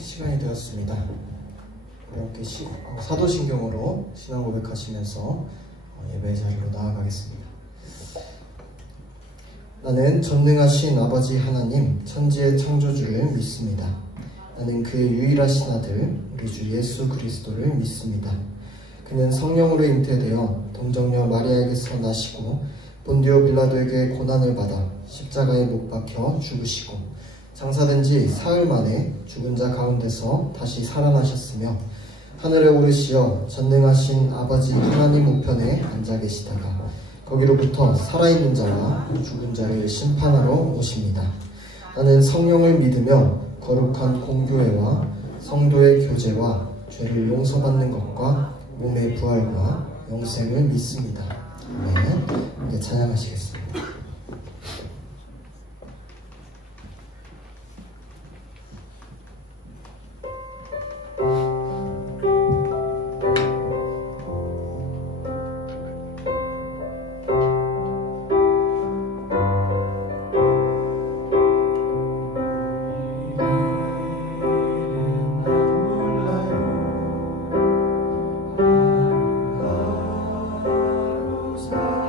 시간이 되었습니다. 우리 함께 사도신경으로 신앙 고백하시면서 예배 자리로 나아가겠습니다. 나는 전능하신 아버지 하나님 천지의 창조주를 믿습니다. 나는 그의 유일하신 아들 우리 주 예수 그리스도를 믿습니다. 그는 성령으로 잉태되어 동정녀 마리아에게서 나시고 본디오 빌라도에게 고난을 받아 십자가에 못 박혀 죽으시고 장사된 지 사흘 만에 죽은 자 가운데서 다시 살아나셨으며 하늘에 오르시어 전능하신 아버지 하나님 우편에 앉아 계시다가 거기로부터 살아있는 자와 죽은 자를 심판하러 오십니다. 나는 성령을 믿으며 거룩한 공교회와 성도의 교제와 죄를 용서받는 것과 몸의 부활과 영생을 믿습니다. 아멘. 이제 찬양하시겠습니다. 찬양했습니다.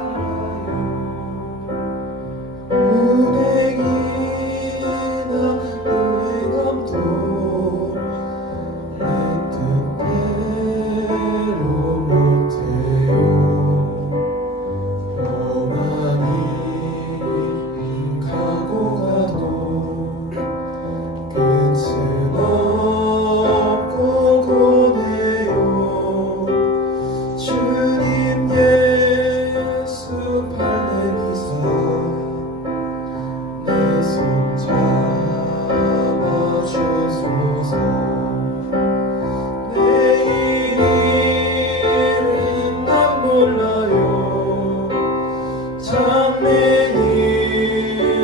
좁은 입구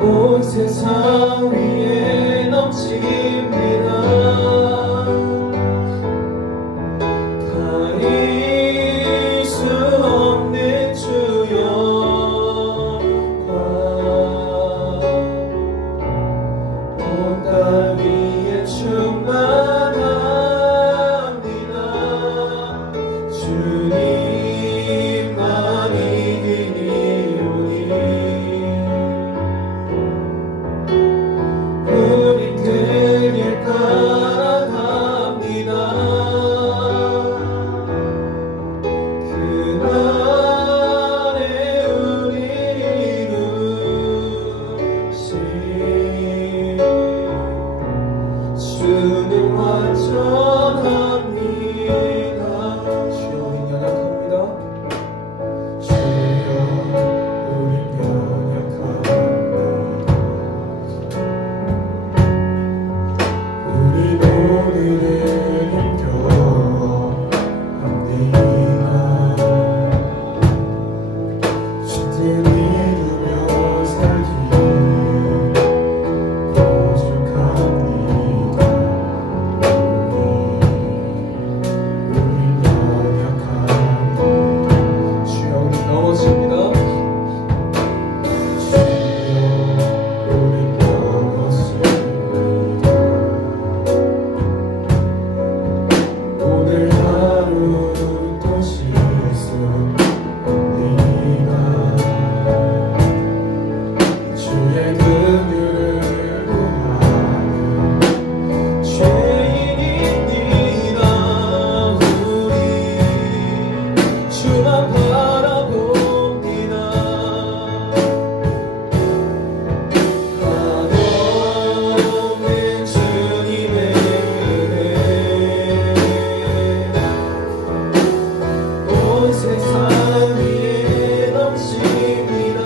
온 세상 위에 넘칩니다. 가릴 수 없는 주 영광 온 땅 위에 충만합니다. 주님만 이기리오니 우리 그 길 따라갑니다. 그날에 우리 이루신 주는 완전합니다. 주여 우린 연약합니다. 주여 우린 연약합니다. 우리 오늘은 힘겨워합니다. 주들 믿으며 살기에 부족합니다. 우린 연약합니다. 주여 우린 넘어집니다. 주여 우린 넘어집니다. 오늘 하루 또 실수합니다. 주의 긍휼을 구하는 죄인입니다. 우리 주만 바라봅니다. 한없는 주님의 은혜 온 세상 위에 넘칩니다.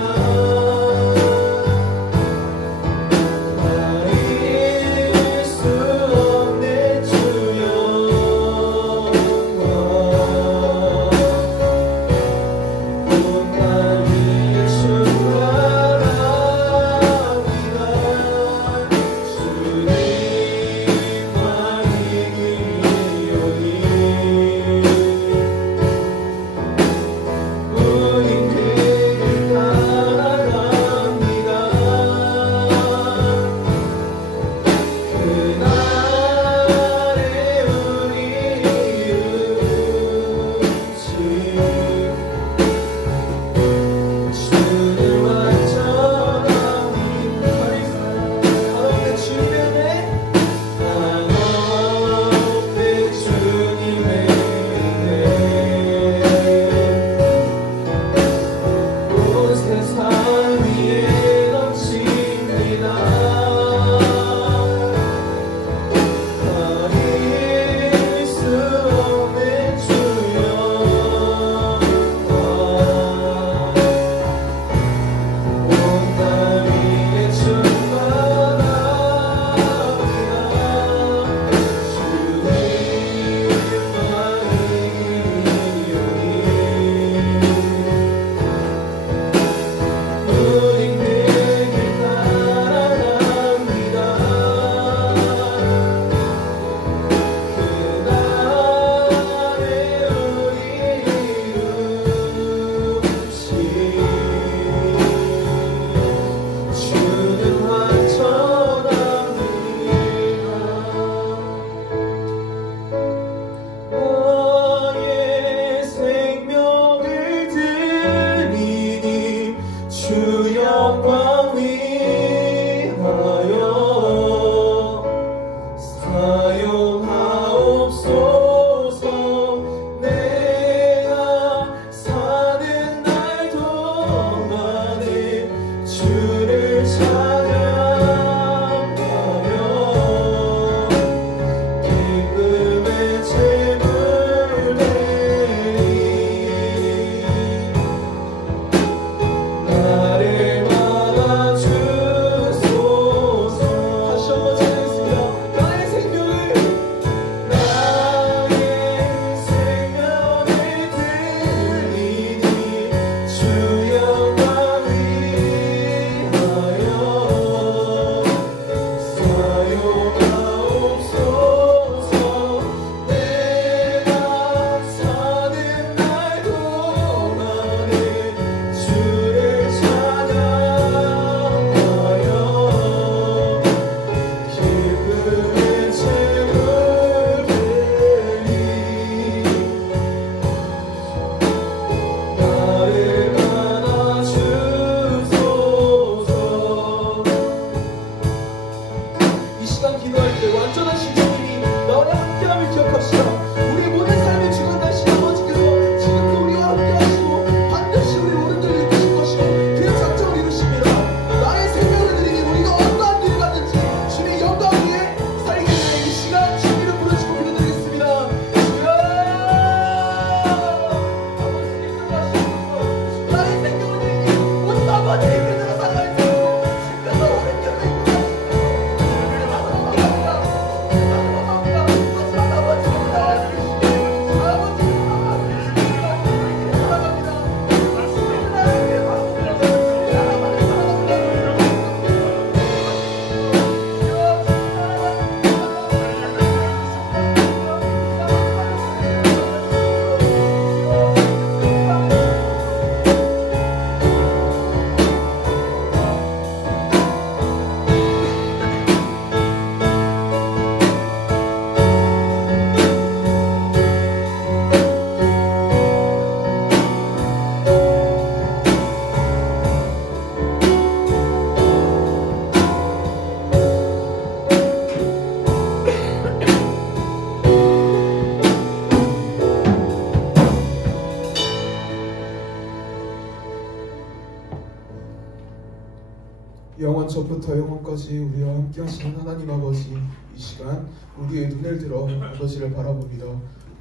영원 전부터 영원까지 우리와 함께 하시는 하나님 아버지, 이 시간 우리의 눈을 들어 아버지를 바라봅니다.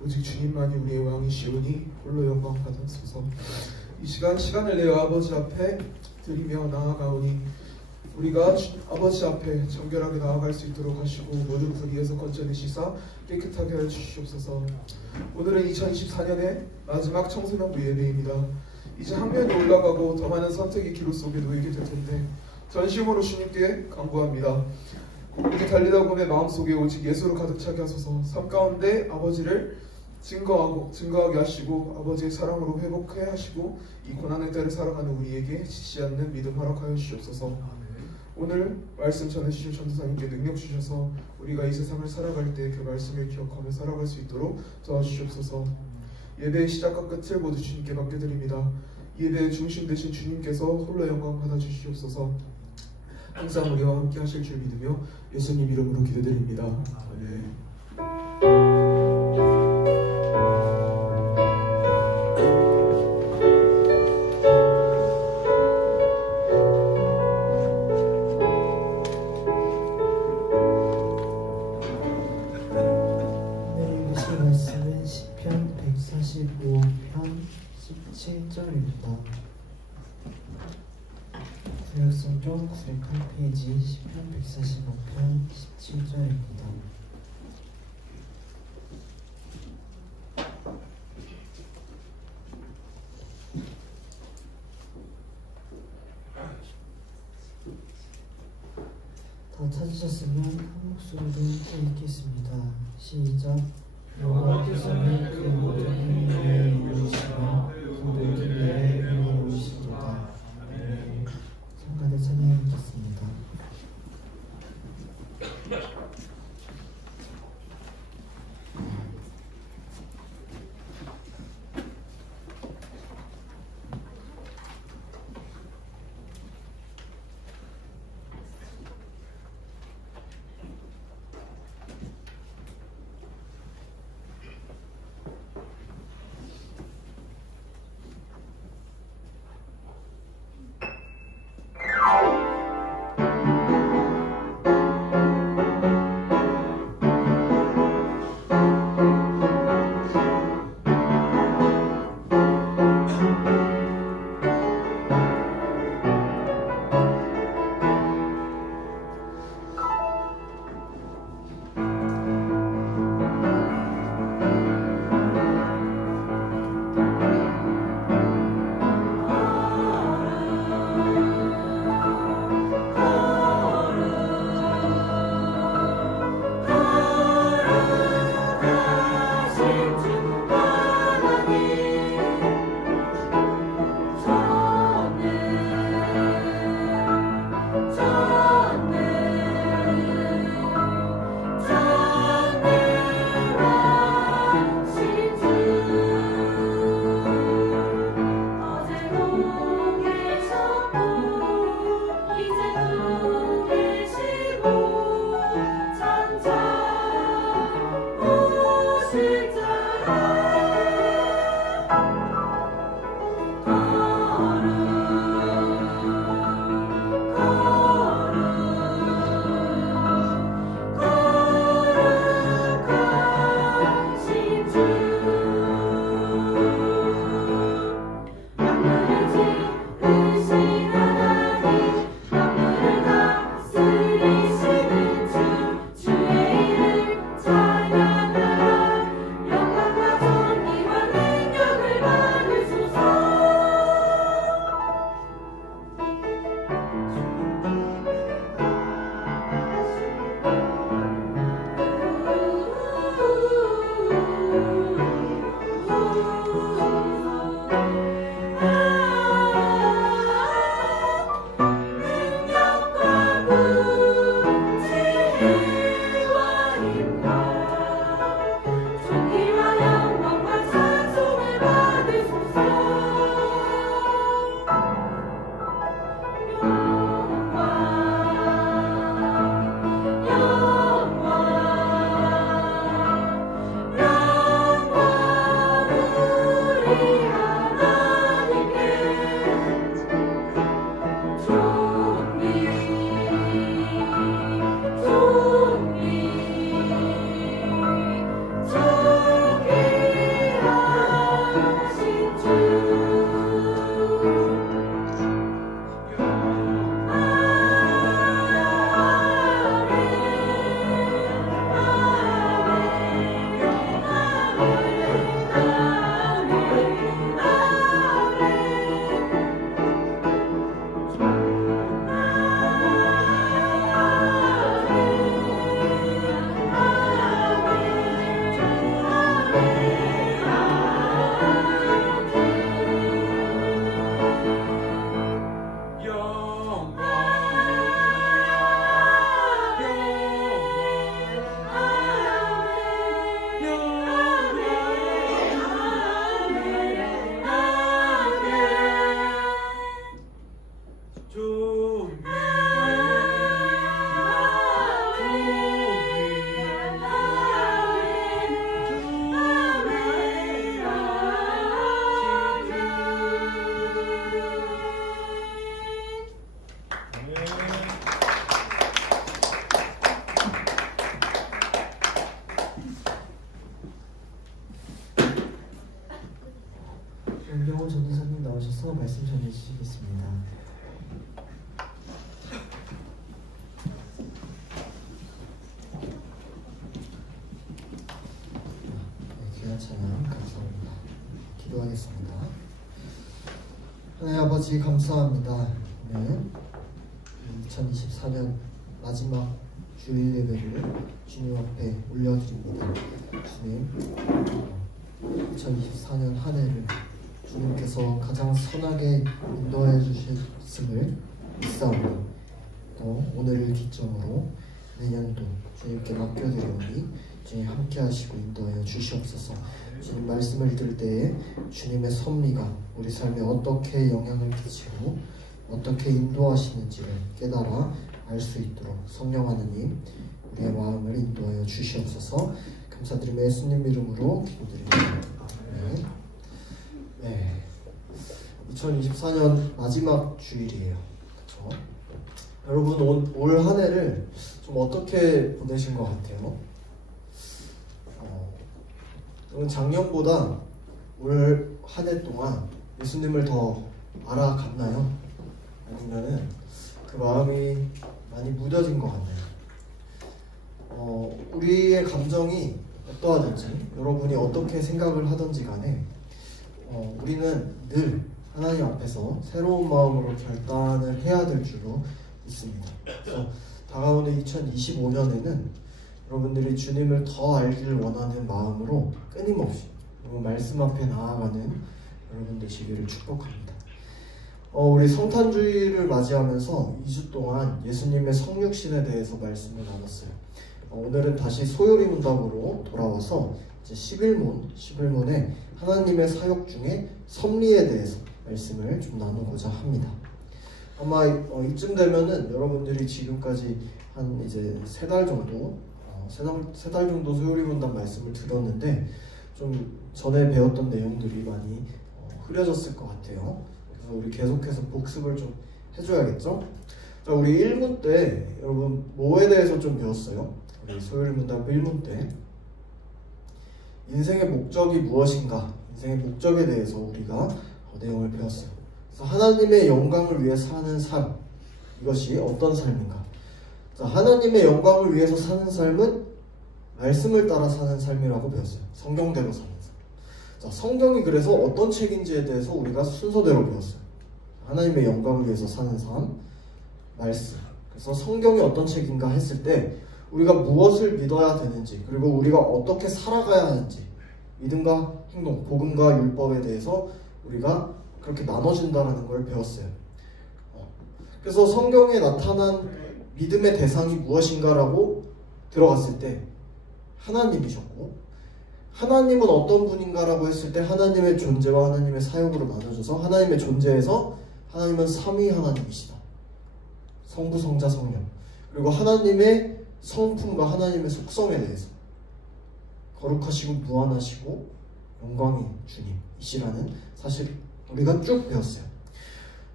오직 주님만이 우리의 왕이시오니 홀로 영광 받으소서. 이 시간을 내어 아버지 앞에 드리며 나아가오니 우리가 아버지 앞에 정결하게 나아갈 수 있도록 하시고 모든 불 위에서 건져내시사 깨끗하게 하여 주시옵소서. 오늘은 2024년의 마지막 청소년부 예배입니다. 이제 학년이 올라가고 더 많은 선택의 기로 속에 놓이게 될 텐데 전심으로 주님께 간구합니다. 이제 달리다 보면 마음속에 오직 예수로 가득 차게 하소서. 삶 가운데 아버지를 증거하게 하시고 아버지의 사랑으로 회복해 하시고 이 고난의 때를 살아가는 우리에게 지치 않는 믿음 허락하여 주시옵소서. 오늘 말씀 전해주신 전도사님께 능력 주셔서 우리가 이 세상을 살아갈 때 그 말씀을 기억하며 살아갈 수 있도록 도와주시옵소서. 예배의 시작과 끝을 모두 주님께 맡겨드립니다. 예배의 중심 되신 주님께서 홀로 영광 받아주시옵소서. 항상 우리와 함께 하실 줄 믿으며 예수님 이름으로 기도드립니다. 아멘. 말씀은 시편 145편 17절입니다. 구약성경 908페이지 시편 145편 17절입니다. 다 찾으셨으면 한 목소리로 읽겠습니다. 시작. 여호와께서는 그 모든 행위에 이루시며 그 모든 일에 이루시도다. 성가대 찬양하겠습니다. 하나님 아버지 감사합니다. 오늘 2024년 마지막 주일 예배를 주님 앞에 올려드립니다. 주님, 2024년 한 해를 주님께서 가장 선하게 인도하여 주셨음을 믿사오니 또 오늘을 기점으로 내년도 주님께 맡겨드리오니 주님 함께 하시고 인도하여 주시옵소서. 주님 말씀을 들을 때에 주님의 섭리가 우리 삶에 어떻게 영향을 끼치고 어떻게 인도하시는지를 깨달아 알 수 있도록 성령 하나님 우리의 마음을 인도하여 주시옵소서. 감사드리며 예수님 이름으로 기도드립니다. 아멘. 네, 2024년 마지막 주일이에요. 그렇죠? 여러분 올 한 해를 좀 어떻게 보내신 것 같아요? 작년보다 올 한 해 동안 예수님을 더 알아갔나요? 아니면은 그 마음이 많이 무뎌진 것 같나요? 우리의 감정이 어떠하든지 여러분이 어떻게 생각을 하든지 간에 우리는 늘 하나님 앞에서 새로운 마음으로 결단을 해야 될 줄로 믿습니다. 그래서 다가오는 2025년에는 여러분들이 주님을 더 알기를 원하는 마음으로 끊임없이 말씀 앞에 나아가는 여러분 되시기를 축복합니다. 우리 성탄주의를 맞이하면서 2주 동안 예수님의 성육신에 대해서 말씀을 나눴어요. 오늘은 다시 소요리 문답으로 돌아와서 이제 11문에 하나님의 사역 중에 섭리에 대해서 말씀을 좀 나누고자 합니다. 아마 이쯤 되면은 여러분들이 지금까지 한 이제 세 달 정도 소요리 문답 말씀을 들었는데 좀 전에 배웠던 내용들이 많이 흐려졌을 것 같아요. 그래서 우리 계속해서 복습을 좀 해줘야겠죠? 자, 우리 1문 때 여러분 뭐에 대해서 좀 배웠어요? 우리 소요리 문답 1문 때 인생의 목적이 무엇인가? 인생의 목적에 대해서 우리가 내용을 배웠어요. 그래서 하나님의 영광을 위해 사는 삶, 이것이 어떤 삶인가? 자, 하나님의 영광을 위해서 사는 삶은 말씀을 따라 사는 삶이라고 배웠어요. 성경대로 사는 삶. 자, 성경이 그래서 어떤 책인지에 대해서 우리가 순서대로 배웠어요. 하나님의 영광을 위해서 사는 삶, 말씀. 그래서 성경이 어떤 책인가 했을 때 우리가 무엇을 믿어야 되는지, 그리고 우리가 어떻게 살아가야 하는지, 믿음과 행동, 복음과 율법에 대해서 우리가 그렇게 나눠진다는 걸 배웠어요. 그래서 성경에 나타난 믿음의 대상이 무엇인가라고 들어갔을 때 하나님이셨고, 하나님은 어떤 분인가라고 했을 때 하나님의 존재와 하나님의 사역으로 나눠져서 하나님의 존재에서 하나님은 삼위 하나님이시다. 성부, 성자, 성령. 그리고 하나님의 성품과 하나님의 속성에 대해서 거룩하시고 무한하시고 영광이 주님이시라는 사실 우리가 쭉 배웠어요.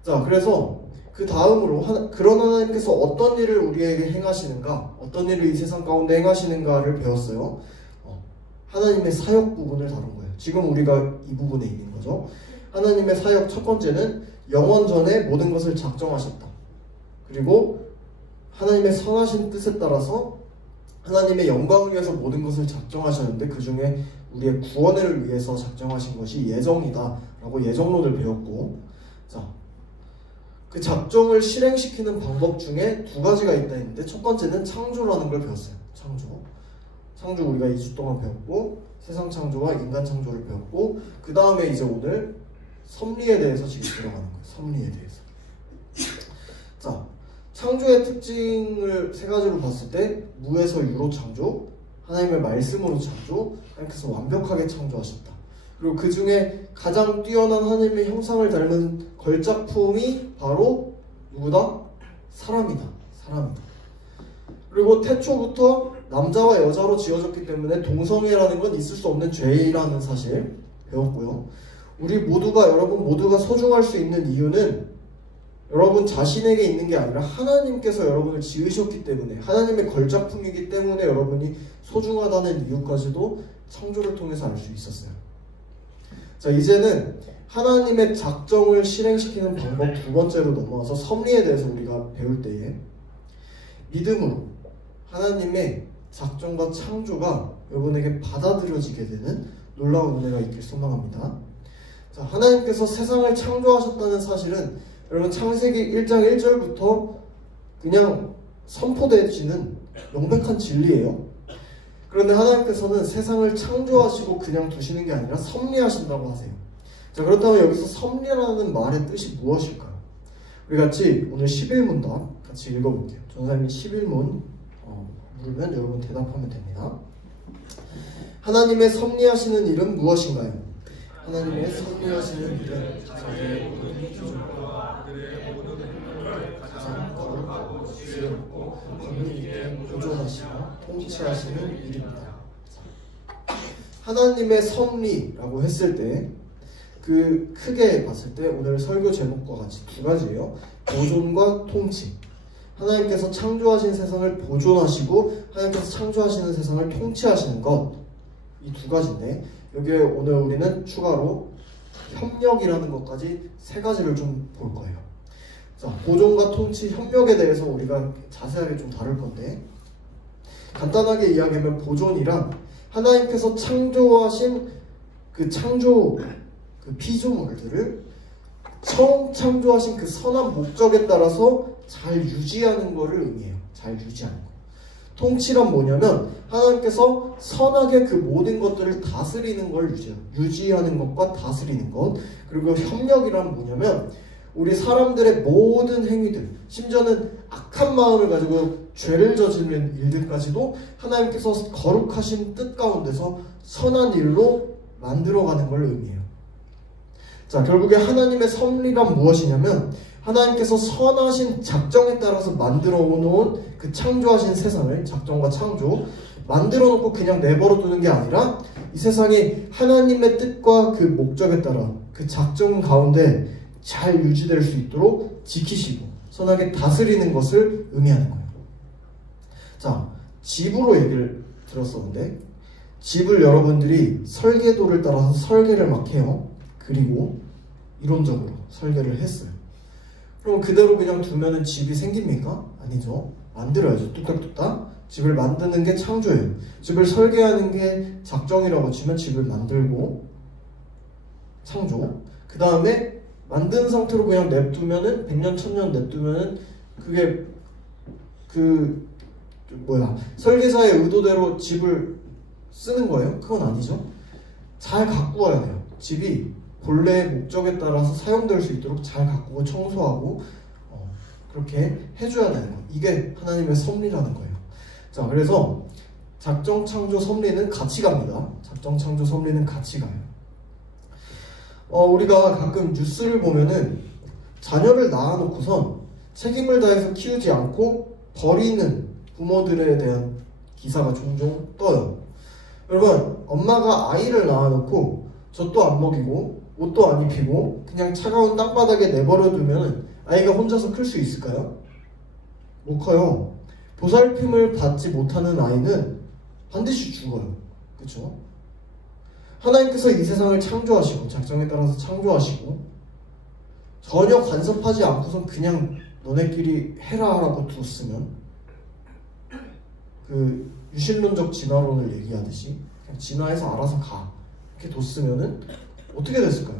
자, 그래서 그 다음으로 그런 하나님께서 어떤 일을 우리에게 행하시는가, 어떤 일을 이 세상 가운데 행하시는가를 배웠어요. 하나님의 사역 부분을 다룬 거예요. 지금 우리가 이 부분에 있는 거죠. 하나님의 사역 첫 번째는 영원 전에 모든 것을 작정하셨다. 그리고 하나님의 선하신 뜻에 따라서 하나님의 영광을 위해서 모든 것을 작정하셨는데 그 중에 우리의 구원을 위해서 작정하신 것이 예정이다 라고 예정론을 배웠고, 자, 그 작정을 실행시키는 방법 중에 두 가지가 있다 했는데 첫 번째는 창조라는 걸 배웠어요. 창조 우리가 2주 동안 배웠고, 세상 창조와 인간 창조를 배웠고, 그 다음에 이제 오늘 섭리에 대해서 지금 들어가는 거예요. 섭리에 대해서. 자, 창조의 특징을 세 가지로 봤을 때 무에서 유로 창조, 하나님의 말씀으로 창조, 하나님께서 완벽하게 창조하셨다. 그리고 그 중에 가장 뛰어난 하나님의 형상을 닮은 걸작품이 바로 누구다? 사람이다. 그리고 태초부터 남자와 여자로 지어졌기 때문에 동성애라는 건 있을 수 없는 죄라는 사실 배웠고요. 여러분 모두가 소중할 수 있는 이유는 여러분 자신에게 있는 게 아니라 하나님께서 여러분을 지으셨기 때문에, 하나님의 걸작품이기 때문에 여러분이 소중하다는 이유까지도 창조를 통해서 알 수 있었어요. 자, 이제는 하나님의 작정을 실행시키는 방법 두 번째로 넘어와서 섭리에 대해서 우리가 배울 때에 믿음으로 하나님의 작정과 창조가 여러분에게 받아들여지게 되는 놀라운 은혜가 있길 소망합니다. 자, 하나님께서 세상을 창조하셨다는 사실은 여러분 창세기 1장 1절부터 그냥 선포되어지는 명백한 진리예요. 그런데 하나님께서는 세상을 창조하시고 그냥 두시는 게 아니라 섭리하신다고 하세요. 자, 그렇다면 여기서 섭리라는 말의 뜻이 무엇일까요? 우리 같이 오늘 11문답 같이 읽어볼게요. 전사님이 11문 물으면 여러분 대답하면 됩니다. 하나님의 섭리하시는 일은 무엇인가요? 하나님의 섭리하시는 일은 자기의 모든 기준과 그들의 모든 능력을 가장 거룩하고 지혜롭고 권능 있게 보존하시며 통치하시는 일입니다. 하나님의 섭리라고 했을 때 그 크게 봤을 때 오늘 설교 제목과 같이 두 가지예요. 보존과 통치. 하나님께서 창조하신 세상을 보존하시고 하나님께서 창조하시는 세상을 통치하시는 것, 이 두 가지인데 여기에 오늘 우리는 추가로 협력이라는 것까지 세 가지를 좀 볼 거예요. 자, 보존과 통치, 협력에 대해서 우리가 자세하게 좀 다룰 건데 간단하게 이야기하면 보존이란 하나님께서 창조하신 그 피조물들을 처음 창조하신 그 선한 목적에 따라서 잘 유지하는 것을 의미해요. 잘 유지하는 거. 통치란 뭐냐면 하나님께서 선하게 그 모든 것들을 다스리는 걸 유지하는 것과 다스리는 것. 그리고 협력이란 뭐냐면 우리 사람들의 모든 행위들, 심지어는 악한 마음을 가지고 죄를 저지르는 일들까지도 하나님께서 거룩하신 뜻 가운데서 선한 일로 만들어가는 걸 의미해요. 자, 결국에 하나님의 섭리란 무엇이냐면 하나님께서 선하신 작정에 따라서 만들어 놓은 그 창조하신 세상을, 작정과 창조 만들어 놓고 그냥 내버려 두는 게 아니라 이 세상이 하나님의 뜻과 그 목적에 따라 그 작정 가운데 잘 유지될 수 있도록 지키시고 선하게 다스리는 것을 의미하는 거예요. 자, 집으로 얘기를 들었었는데 집을 여러분들이 설계도를 따라서 설계를 막 해요. 그리고 이론적으로 설계를 했어요. 그럼 그대로 그냥 두면은 집이 생깁니까? 아니죠. 만들어야죠. 뚝딱뚝딱. 집을 만드는 게 창조예요. 집을 설계하는 게 작정이라고 치면 집을 만들고 창조. 그 다음에 만든 상태로 그냥 냅두면은 100년, 1000년 냅두면은 그게 설계자의 의도대로 집을 쓰는 거예요? 그건 아니죠. 잘 가꾸어야 돼요. 집이 본래의 목적에 따라서 사용될 수 있도록 잘 가꾸고 청소하고 그렇게 해줘야 되는 거예요. 이게 하나님의 섭리라는 거예요. 자, 그래서 작정, 창조, 섭리는 같이 갑니다. 작정, 창조, 섭리는 같이 가요. 우리가 가끔 뉴스를 보면은 자녀를 낳아놓고선 책임을 다해서 키우지 않고 버리는 부모들에 대한 기사가 종종 떠요. 여러분, 엄마가 아이를 낳아놓고 젖도 안 먹이고 옷도 안 입히고 그냥 차가운 땅바닥에 내버려 두면 아이가 혼자서 클 수 있을까요? 못 커요. 보살핌을 받지 못하는 아이는 반드시 죽어요. 그렇죠? 하나님께서 이 세상을 창조하시고 작정에 따라서 창조하시고 전혀 간섭하지 않고선 그냥 너네끼리 해라 라고 뒀으면 그 유신론적 진화론을 얘기하듯이 그냥 진화해서 알아서 가 이렇게 뒀으면은 어떻게 됐을까요?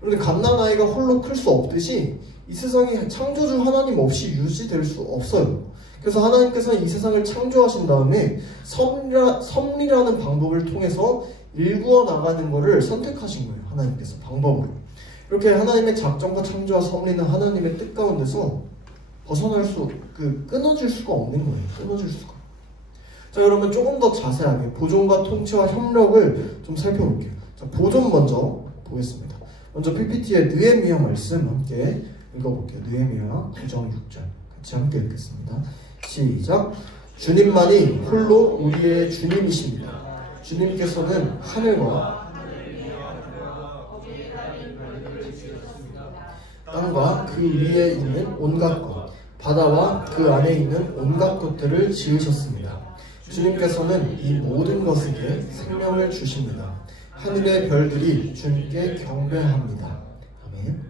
그런데 갓난아이가 홀로 클 수 없듯이 이 세상이 창조주 하나님 없이 유지될 수 없어요. 그래서 하나님께서는 이 세상을 창조하신 다음에 섭리라는 방법을 통해서 일구어 나가는 것을 선택하신 거예요. 하나님께서 방법으로. 이렇게 하나님의 작정과 창조와 섭리는 하나님의 뜻 가운데서 끊어질 수가 없는 거예요. 끊어질 수가. 자, 여러분 조금 더 자세하게 보존과 통치와 협력을 좀 살펴볼게요. 자, 보존 먼저 보겠습니다. 먼저 PPT의 느헤미야 말씀 함께 읽어볼게요. 느헤미야 9장 6절 같이 함께 읽겠습니다. 시작. 주님만이 홀로 우리의 주님이십니다. 주님께서는 하늘과 땅과 그 위에 있는 온갖 것, 바다와 그 안에 있는 온갖 것들을 지으셨습니다. 주님께서는 이 모든 것에게 생명을 주십니다. 하늘의 별들이 주님께 경배합니다. 아멘.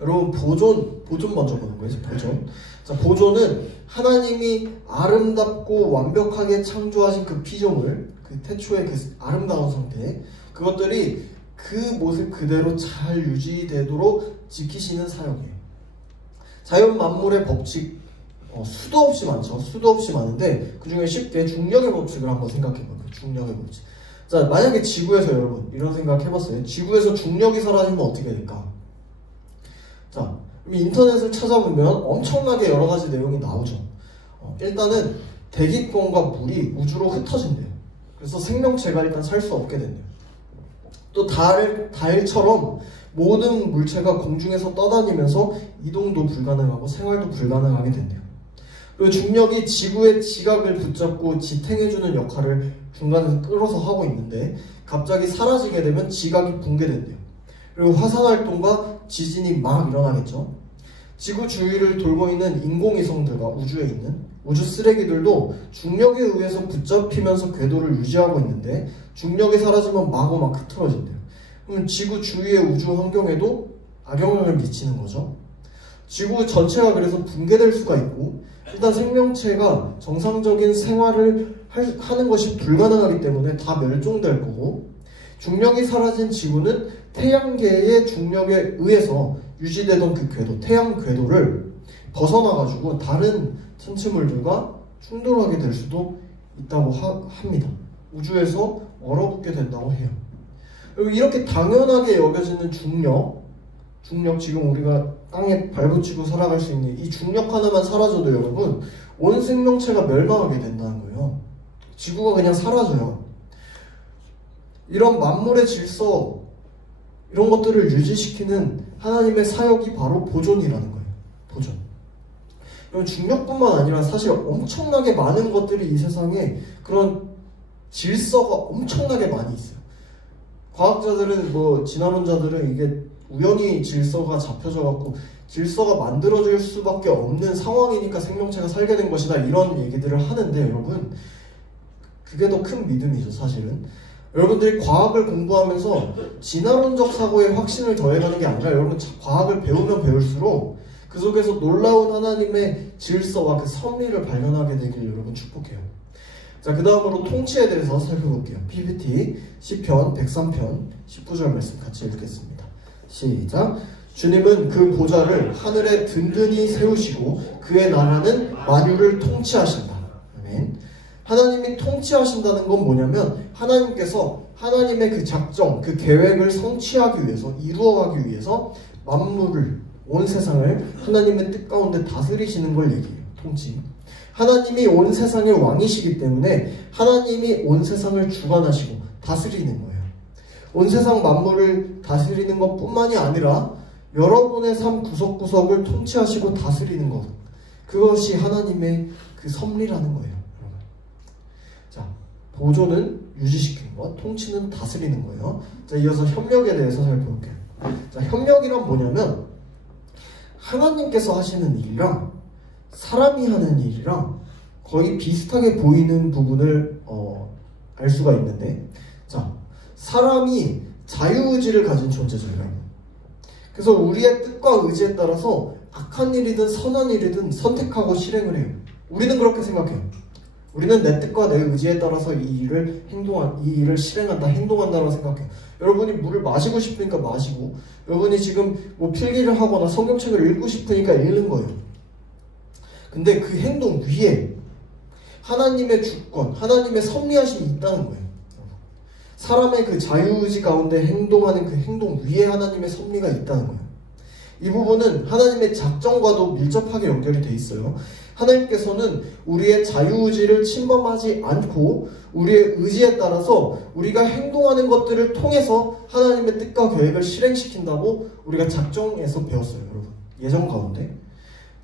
여러분 보존 먼저 보는 거예요. 보존. 자, 보존은 하나님이 아름답고 완벽하게 창조하신 그 피조물, 그 태초의 그 아름다운 상태, 그것들이 그 모습 그대로 잘 유지되도록 지키시는 사역이에요. 자연 만물의 법칙 수도 없이 많죠. 수도 없이 많은데 그 중에 쉽게 중력의 법칙을 한번 생각해봐요. 중력의 법칙. 자, 만약에 지구에서 여러분 이런 생각 해봤어요. 지구에서 중력이 사라지면 어떻게 될까? 자, 인터넷을 찾아보면 엄청나게 여러 가지 내용이 나오죠. 일단은 대기권과 물이 우주로 흩어진대요. 그래서 생명체가 일단 살 수 없게 된대요. 또 달처럼 모든 물체가 공중에서 떠다니면서 이동도 불가능하고 생활도 불가능하게 된대요. 그리고 중력이 지구의 지각을 붙잡고 지탱해주는 역할을 중간에서 끌어서 하고 있는데 갑자기 사라지게 되면 지각이 붕괴된대요. 그리고 화산활동과 지진이 막 일어나겠죠. 지구 주위를 돌고 있는 인공위성들과 우주에 있는 우주 쓰레기들도 중력에 의해서 붙잡히면서 궤도를 유지하고 있는데 중력이 사라지면 마구 흐트러진대요. 그럼 지구 주위의 우주 환경에도 악영향을 미치는 거죠. 지구 전체가 그래서 붕괴될 수가 있고 일단 생명체가 정상적인 생활을 하는 것이 불가능하기 때문에 다 멸종될 거고 중력이 사라진 지구는 태양계의 중력에 의해서 유지되던 그 궤도, 태양 궤도를 벗어나가지고 다른 천체물들과 충돌하게 될 수도 있다고 합니다. 우주에서 얼어붙게 된다고 해요. 그리고 이렇게 당연하게 여겨지는 중력 지금 우리가 땅에 발붙이고 살아갈 수 있는 이 중력 하나만 사라져도 여러분 온 생명체가 멸망하게 된다는 거예요. 지구가 그냥 사라져요. 이런 만물의 질서 이런 것들을 유지시키는 하나님의 사역이 바로 보존이라는 거예요. 보존. 그럼 중력뿐만 아니라 사실 엄청나게 많은 것들이 이 세상에 그런 질서가 엄청나게 많이 있어요. 과학자들은 진화론자들은 이게 우연히 질서가 잡혀져 갖고 질서가 만들어질 수밖에 없는 상황이니까 생명체가 살게 된 것이다 이런 얘기들을 하는데 여러분 그게 더 큰 믿음이죠. 사실은 여러분들이 과학을 공부하면서 진화론적 사고에 확신을 더해가는 게 아니라 여러분 과학을 배우면 배울수록 그 속에서 놀라운 하나님의 질서와 그 섭리를 발견하게 되길 여러분 축복해요. 자, 그 다음으로 통치에 대해서 살펴볼게요. PPT 10편 103편 19절 말씀 같이 읽겠습니다. 시작. 주님은 그 보좌를 하늘에 든든히 세우시고 그의 나라는 만유를 통치하신다. 아멘. 하나님이 통치하신다는 건 뭐냐면 하나님께서 하나님의 그 작정, 그 계획을 성취하기 위해서 이루어가기 위해서 만물을 온 세상을 하나님의 뜻 가운데 다스리시는 걸 얘기해요. 통치. 하나님이 온 세상의 왕이시기 때문에 하나님이 온 세상을 주관하시고 다스리는 거예요. 온 세상 만물을 다스리는 것뿐만이 아니라 여러분의 삶 구석구석을 통치하시고 다스리는 것, 그것이 하나님의 그 섭리라는 거예요. 여러분. 자, 보존은 유지시키는 것, 통치는 다스리는 거예요. 자, 이어서 협력에 대해서 살펴볼게요. 자, 협력이란 뭐냐면 하나님께서 하시는 일이랑 사람이 하는 일이랑 거의 비슷하게 보이는 부분을 알 수가 있는데, 자, 사람이 자유의지를 가진 존재죠. 그래서 우리의 뜻과 의지에 따라서 악한 일이든 선한 일이든 선택하고 실행을 해요. 우리는 그렇게 생각해요. 우리는 내 뜻과 내 의지에 따라서 이 일을 실행한다, 행동한다고 생각해요. 여러분이 물을 마시고 싶으니까 마시고, 여러분이 지금 필기를 하거나 성경책을 읽고 싶으니까 읽는 거예요. 근데 그 행동 위에 하나님의 주권, 하나님의 섭리하심이 있다는 거예요. 사람의 그 자유의지 가운데 행동하는 그 행동 위에 하나님의 섭리가 있다는 거예요. 이 부분은 하나님의 작정과도 밀접하게 연결이 돼 있어요. 하나님께서는 우리의 자유의지를 침범하지 않고 우리의 의지에 따라서 우리가 행동하는 것들을 통해서 하나님의 뜻과 계획을 실행시킨다고 우리가 작정에서 배웠어요. 여러분, 예정 가운데.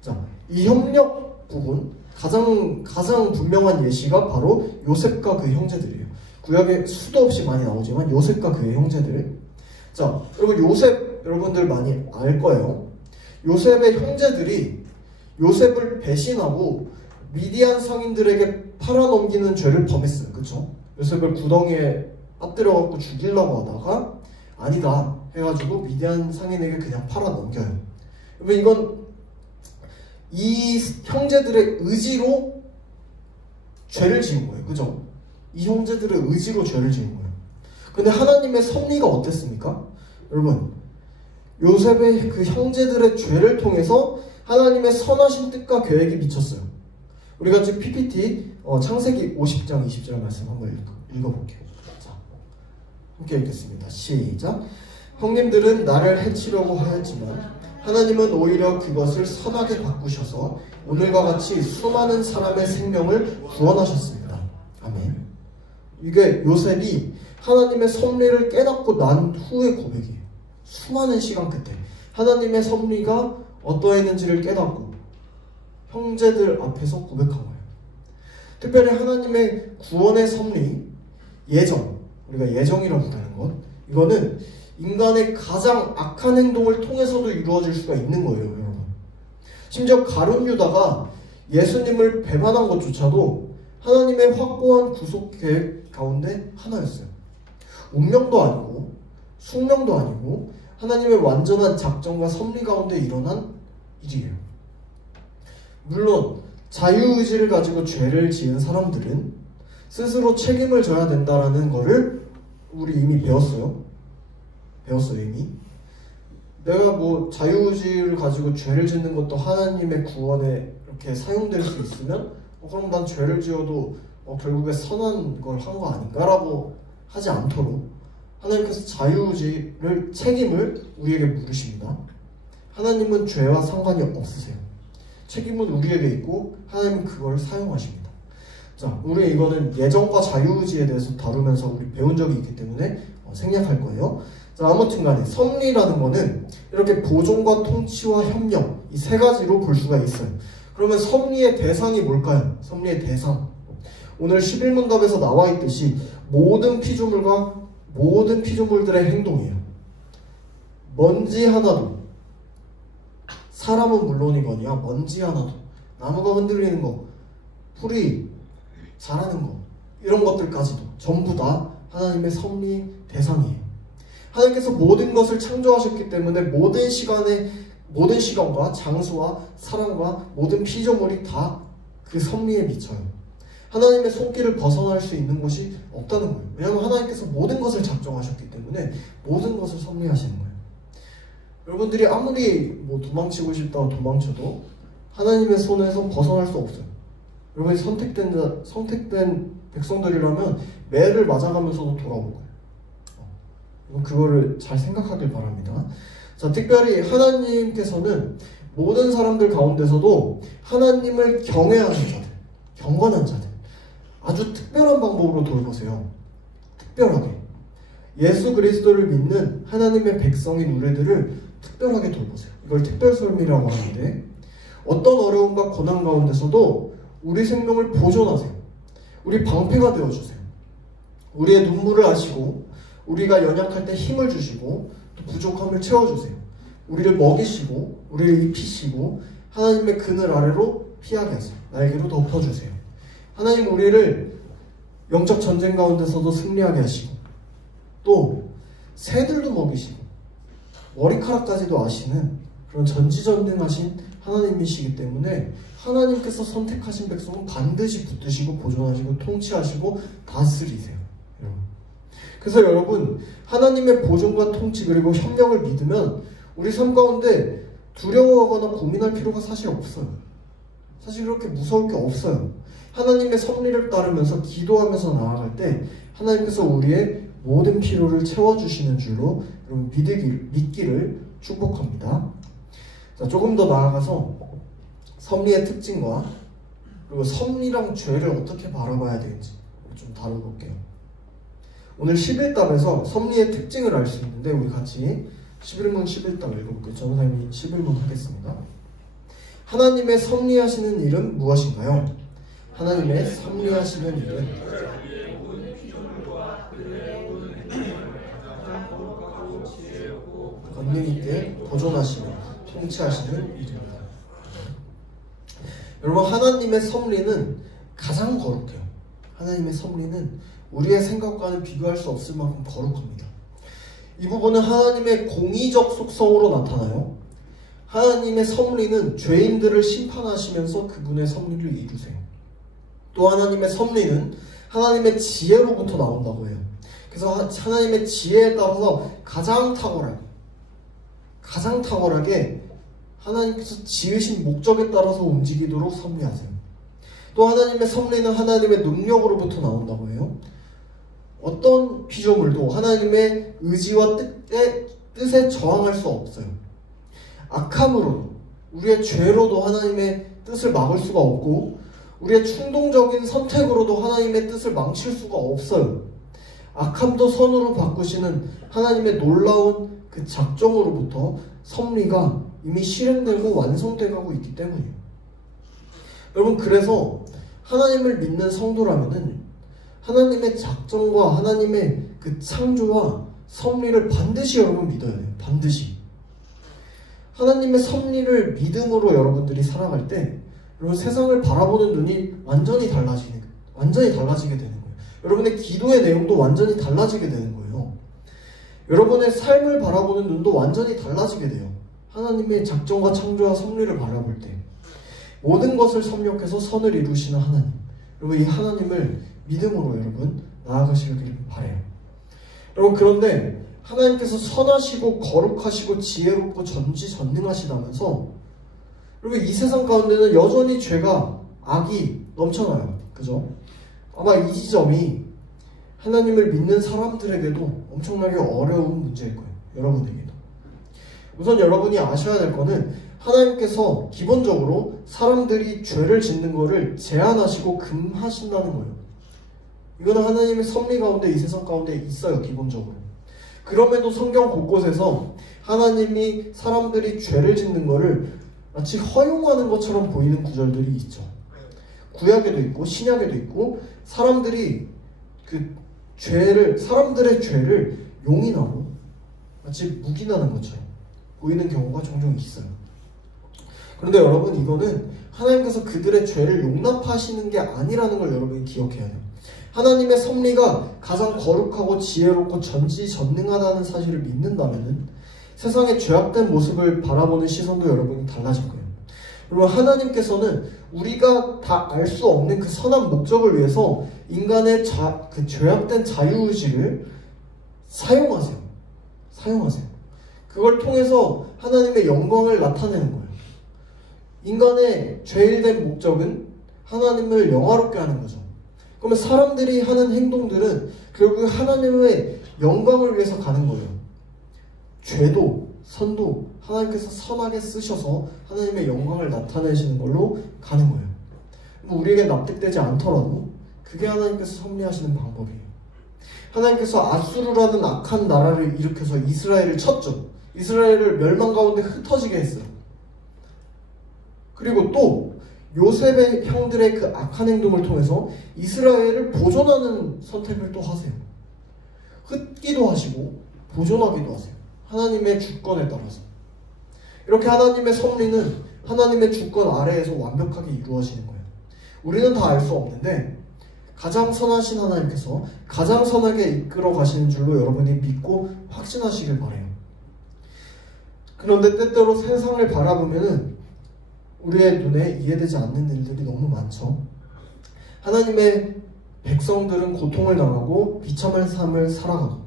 자, 이 협력 부분 가장 분명한 예시가 바로 요셉과 그 형제들이에요. 구약에 수도 없이 많이 나오지만 요셉과 그의 형제들. 자, 여러분 요셉 여러분들 많이 알 거예요. 요셉의 형제들이 요셉을 배신하고 미디안 상인들에게 팔아넘기는 죄를 범했어요. 그쵸? 요셉을 구덩이에 빠뜨려갖고 죽이려고 하다가 아니다 해가지고 미디안 상인에게 그냥 팔아넘겨요. 여러분 이건 이 형제들의 의지로 죄를 지은 거예요. 그죠? 이 형제들의 의지로 죄를 지은 거예요. 근데 하나님의 섭리가 어땠습니까? 여러분, 요셉의 그 형제들의 죄를 통해서 하나님의 선하신 뜻과 계획이 미쳤어요. 우리가 지금 PPT 창세기 50장 20절 말씀 한번 읽어볼게요. 자, 함께 읽겠습니다. 시작. 형님들은 나를 해치려고 하였지만 하나님은 오히려 그것을 선하게 바꾸셔서 오늘과 같이 수많은 사람의 생명을 구원하셨습니다. 아멘. 이게 요셉이 하나님의 섭리를 깨닫고 난 후의 고백이에요. 수많은 시간 끝에 하나님의 섭리가 어떠했는지를 깨닫고 형제들 앞에서 고백한 거예요. 특별히 하나님의 구원의 섭리, 예정, 우리가 예정이라고 부르는 것, 이거는 인간의 가장 악한 행동을 통해서도 이루어질 수가 있는 거예요, 여러분. 심지어 가룟 유다가 예수님을 배반한 것조차도 하나님의 확고한 구속 계획 가운데 하나였어요. 운명도 아니고 숙명도 아니고 하나님의 완전한 작정과 섭리 가운데 일어난 일이에요. 물론 자유의지를 가지고 죄를 지은 사람들은 스스로 책임을 져야 된다는 거를 우리 이미 배웠어요. 이미. 내가 뭐 자유의지를 가지고 죄를 짓는 것도 하나님의 구원에 이렇게 사용될 수 있으면 그럼 난 죄를 지어도 결국에 선한 걸 한 거 아닌가라고 하지 않도록 하나님께서 자유의지를 책임을 우리에게 물으십니다. 하나님은 죄와 상관이 없으세요. 책임은 우리에게 있고 하나님은 그걸 사용하십니다. 자, 우리 이거는 예정과 자유의지에 대해서 다루면서 우리 배운 적이 있기 때문에 생략할 거예요. 자, 아무튼 간에 섭리라는 거는 이렇게 보존과 통치와 협력, 이 세 가지로 볼 수가 있어요. 그러면 섭리의 대상이 뭘까요? 섭리의 대상. 오늘 11문답에서 나와 있듯이 모든 피조물과 모든 피조물들의 행동이에요. 먼지 하나도, 사람은 물론이거니와 먼지 하나도, 나무가 흔들리는 거, 풀이 자라는 거, 이런 것들까지도 전부 다 하나님의 섭리 대상이에요. 하나님께서 모든 것을 창조하셨기 때문에 모든 시간과 장소와 사람과 모든 피조물이 다 그 섭리에 미쳐요. 하나님의 손길을 벗어날 수 있는 것이 없다는 거예요. 왜냐하면 하나님께서 모든 것을 작정하셨기 때문에 모든 것을 섭리하시는 거예요. 여러분들이 아무리 도망치고 싶다고 도망쳐도 하나님의 손에서 벗어날 수 없어요. 여러분이 선택된 백성들이라면 매를 맞아가면서도 돌아올 거예요. 그거를 잘 생각하길 바랍니다. 자, 특별히 하나님께서는 모든 사람들 가운데서도 하나님을 경외하는 자들, 경건한 자들, 아주 특별한 방법으로 돌보세요. 특별하게. 예수 그리스도를 믿는 하나님의 백성인 우리들을 특별하게 돌보세요. 이걸 특별설미라고 하는데, 어떤 어려움과 고난 가운데서도 우리 생명을 보존하세요. 우리 방패가 되어주세요. 우리의 눈물을 아시고 우리가 연약할 때 힘을 주시고 또 부족함을 채워주세요. 우리를 먹이시고 우리를 입히시고 하나님의 그늘 아래로 피하게 하세요. 날개로 덮어주세요. 하나님 우리를 영적 전쟁 가운데서도 승리하게 하시고 또 새들도 먹이시고 머리카락까지도 아시는 그런 전지전능하신 하나님이시기 때문에 하나님께서 선택하신 백성은 반드시 붙드시고 보존하시고 통치하시고 다스리세요. 그래서 여러분, 하나님의 보존과 통치 그리고 협력을 믿으면 우리 삶 가운데 두려워하거나 고민할 필요가 사실 없어요. 사실 그렇게 무서울 게 없어요. 하나님의 섭리를 따르면서 기도하면서 나아갈 때 하나님께서 우리의 모든 필요를 채워주시는 줄로 여러분 믿기를 축복합니다. 자, 조금 더 나아가서 섭리의 특징과 그리고 섭리랑 죄를 어떻게 바라봐야 되는지 좀 다뤄볼게요. 오늘 11답에서 섭리의 특징을 알 수 있는데 우리 같이 11문 11답 읽어볼게요. 전도사님이 11문 하겠습니다. 하나님의 섭리하시는 일은 무엇인가요? 하나님의 섭리하시는 일은 권능 있게 보존하시며 통치하시는 일입니다. 여러분, 하나님의 섭리는 가장 거룩해요. 하나님의 섭리는 우리의 생각과는 비교할 수 없을 만큼 거룩합니다. 이 부분은 하나님의 공의적 속성으로 나타나요. 하나님의 섭리는 죄인들을 심판하시면서 그분의 섭리를 이루세요. 또 하나님의 섭리는 하나님의 지혜로부터 나온다고 해요. 그래서 하나님의 지혜에 따라서 가장 탁월하게 하나님께서 지으신 목적에 따라서 움직이도록 섭리하세요. 또 하나님의 섭리는 하나님의 능력으로부터 나온다고 해요. 어떤 피조물도 하나님의 의지와 뜻에 저항할 수 없어요. 악함으로, 우리의 죄로도 하나님의 뜻을 막을 수가 없고, 우리의 충동적인 선택으로도 하나님의 뜻을 망칠 수가 없어요. 악함도 선으로 바꾸시는 하나님의 놀라운 그 작정으로부터 섭리가 이미 실행되고 완성되고 있기 때문이에요. 여러분, 그래서 하나님을 믿는 성도라면은 하나님의 작정과 하나님의 그 창조와 섭리를 반드시 여러분 믿어야 돼요. 반드시. 하나님의 섭리를 믿음으로 여러분들이 살아갈 때 여러분 세상을 바라보는 눈이 완전히 달라지게 되는 거예요. 여러분의 기도의 내용도 완전히 달라지게 되는 거예요. 여러분의 삶을 바라보는 눈도 완전히 달라지게 돼요. 하나님의 작정과 창조와 섭리를 바라볼 때 모든 것을 섭렵해서 선을 이루시는 하나님, 여러분 이 하나님을 믿음으로 여러분 나아가시길 바라요. 여러분, 그런데 하나님께서 선하시고 거룩하시고 지혜롭고 전지전능하시다면서 여러분 이 세상 가운데는 여전히 죄가, 악이 넘쳐나요. 그죠? 아마 이 지점이 하나님을 믿는 사람들에게도 엄청나게 어려운 문제일 거예요. 여러분에게도. 우선 여러분이 아셔야 될 거는 하나님께서 기본적으로 사람들이 죄를 짓는 것을 제한하시고 금하신다는 거예요. 이거는 하나님의 섭리 가운데 이 세상 가운데 있어요. 기본적으로. 그럼에도 성경 곳곳에서 하나님이 사람들이 죄를 짓는 것을 마치 허용하는 것처럼 보이는 구절들이 있죠. 구약에도 있고 신약에도 있고 사람들이 사람들의 죄를 용인하고 마치 묵인하는 것처럼 보이는 경우가 종종 있어요. 그런데 여러분, 이거는 하나님께서 그들의 죄를 용납하시는 게 아니라는 걸 여러분이 기억해야 돼요. 하나님의 섭리가 가장 거룩하고 지혜롭고 전지전능하다는 사실을 믿는다면 세상의 죄악된 모습을 바라보는 시선도 여러분이 달라질 거예요. 여러분, 하나님께서는 우리가 다 알 수 없는 그 선한 목적을 위해서 인간의 그 죄악된 자유의지를 사용하세요. 그걸 통해서 하나님의 영광을 나타내는 거예요. 인간의 죄일된 목적은 하나님을 영화롭게 하는 거죠. 그러면 사람들이 하는 행동들은 결국 하나님의 영광을 위해서 가는 거예요. 죄도 선도 하나님께서 선하게 쓰셔서 하나님의 영광을 나타내시는 걸로 가는 거예요. 우리에게 납득되지 않더라도 그게 하나님께서 섭리하시는 방법이에요. 하나님께서 아수르라는 악한 나라를 일으켜서 이스라엘을 쳤죠. 이스라엘을 멸망 가운데 흩어지게 했어요. 그리고 또 요셉의 형들의 그 악한 행동을 통해서 이스라엘을 보존하는 선택을 또 하세요. 흩기도 하시고 보존하기도 하세요. 하나님의 주권에 따라서. 이렇게 하나님의 섭리는 하나님의 주권 아래에서 완벽하게 이루어지는 거예요. 우리는 다 알 수 없는데 가장 선하신 하나님께서 가장 선하게 이끌어 가시는 줄로 여러분이 믿고 확신하시길 바라요. 그런데 때때로 세상을 바라보면은 우리의 눈에 이해되지 않는 일들이 너무 많죠. 하나님의 백성들은 고통을 당하고 비참한 삶을 살아가고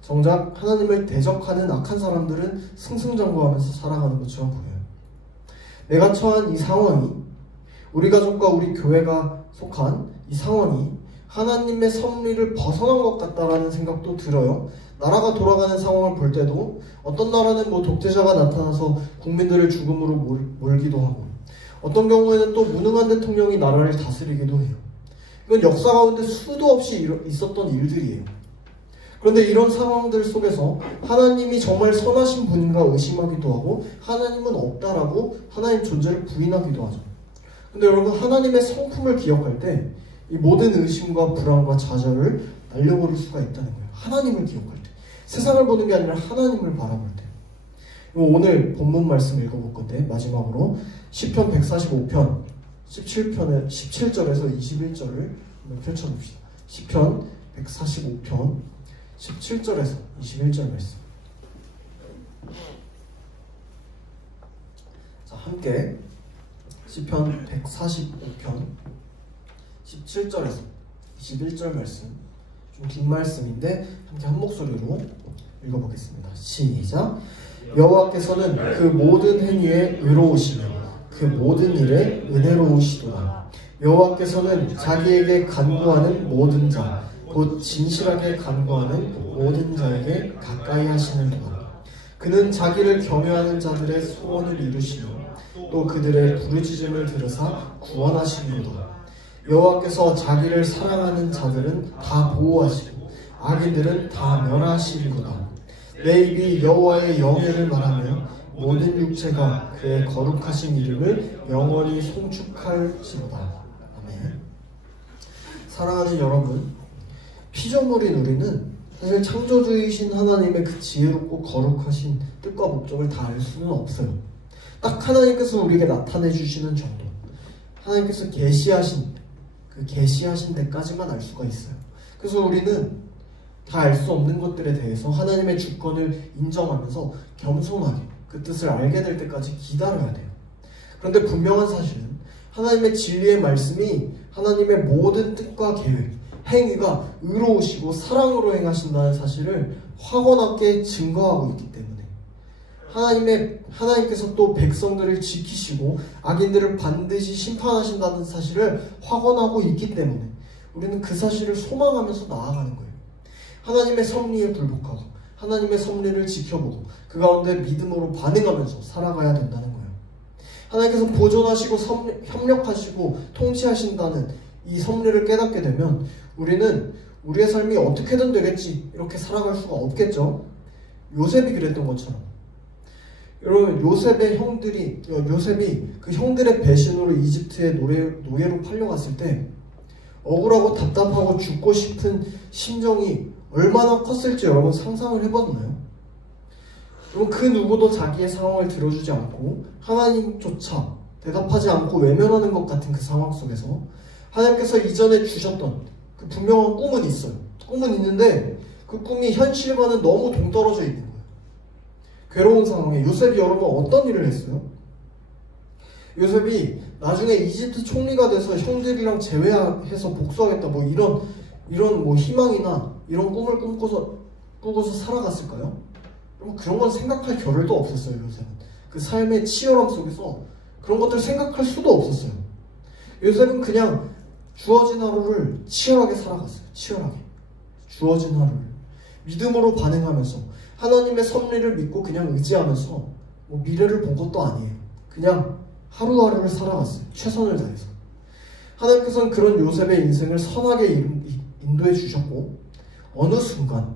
정작 하나님을 대적하는 악한 사람들은 승승장구하면서 살아가는 것처럼 보여요. 내가 처한 이 상황이, 우리 가족과 우리 교회가 속한 이 상황이 하나님의 섭리를 벗어난 것 같다라는 생각도 들어요. 나라가 돌아가는 상황을 볼 때도 어떤 나라는 독재자가 나타나서 국민들을 죽음으로 몰기도 하고 어떤 경우에는 또 무능한 대통령이 나라를 다스리기도 해요. 이건 역사 가운데 수도 없이 있었던 일들이에요. 그런데 이런 상황들 속에서 하나님이 정말 선하신 분인가 의심하기도 하고 하나님은 없다라고 하나님 존재를 부인하기도 하죠. 근데 여러분, 하나님의 성품을 기억할 때 이 모든 의심과 불안과 좌절을 날려버릴 수가 있다는 거예요. 하나님을 기억할 때. 세상을 보는 게 아니라 하나님을 바라볼 때. 오늘 본문 말씀 읽어볼 건데 마지막으로 시편 145편 17절에서 21절을 한번 펼쳐봅시다. 시편 145편 17절에서 21절 말씀. 자, 함께 시편 145편 17절에서 21절 말씀 좀 긴 말씀인데 함께 한 목소리로 읽어보겠습니다. 시작. 여호와께서는 그 모든 행위에 의로우시며 그 모든 일에 은혜로우시도다. 여호와께서는 자기에게 간구하는 모든 자, 곧 진실하게 간구하는 모든 자에게 가까이 하시는도다. 그는 자기를 경외하는 자들의 소원을 이루시며 또 그들의 부르짖음을 들으사 구원하시는도다. 여호와께서 자기를 사랑하는 자들은 다 보호하시고 악인들은 다 멸하시리로다. 내 입이 여호와의 영예를 말하며 모든 육체가 그의 거룩하신 이름을 영원히 송축할지로다. 아멘. 사랑하는 여러분, 피조물인 우리는 사실 창조주이신 하나님의 그 지혜롭고 거룩하신 뜻과 목적을 다 알 수는 없어요. 딱 하나님께서 우리에게 나타내 주시는 정도, 하나님께서 계시하신 데까지만 알 수가 있어요. 그래서 우리는 다 알 수 없는 것들에 대해서 하나님의 주권을 인정하면서 겸손하게 그 뜻을 알게 될 때까지 기다려야 돼요. 그런데 분명한 사실은 하나님의 진리의 말씀이 하나님의 모든 뜻과 계획, 행위가 의로우시고 사랑으로 행하신다는 사실을 확언하게 증거하고 있기 때문에 하나님께서 또 백성들을 지키시고 악인들을 반드시 심판하신다는 사실을 확언하고 있기 때문에 우리는 그 사실을 소망하면서 나아가는 거예요. 하나님의 섭리에 굴복하고 하나님의 섭리를 지켜보고 그 가운데 믿음으로 반응하면서 살아가야 된다는 거예요. 하나님께서 보존하시고 협력하시고 통치하신다는 이 섭리를 깨닫게 되면 우리는 우리의 삶이 어떻게든 되겠지 이렇게 살아갈 수가 없겠죠. 요셉이 그랬던 것처럼. 여러분, 요셉이 그 형들의 배신으로 이집트의 노예로 팔려갔을 때 억울하고 답답하고 죽고 싶은 심정이 얼마나 컸을지 여러분 상상을 해봤나요? 여러분, 그 누구도 자기의 상황을 들어주지 않고 하나님조차 대답하지 않고 외면하는 것 같은 그 상황 속에서 하나님께서 이전에 주셨던 그 분명한 꿈은 있어요. 꿈은 있는데 그 꿈이 현실과는 너무 동떨어져 있는 거예요. 괴로운 상황에 요셉이 여러분 어떤 일을 했어요? 요셉이 나중에 이집트 총리가 돼서 형들이랑 제외해서 복수하겠다 뭐 이런 뭐 희망이나 이런 꿈을 꾸고서 살아갔을까요? 그런 건 생각할 겨를도 없었어요. 요셉은 그 삶의 치열함 속에서 그런 것들 생각할 수도 없었어요. 요셉은 그냥 주어진 하루를 치열하게 살아갔어요. 치열하게 주어진 하루를 믿음으로 반응하면서 하나님의 섭리를 믿고 그냥 의지하면서 뭐 미래를 본 것도 아니에요. 그냥 하루하루를 살아갔어요. 최선을 다해서. 하나님께서는 그런 요셉의 인생을 선하게 인도해 주셨고 어느 순간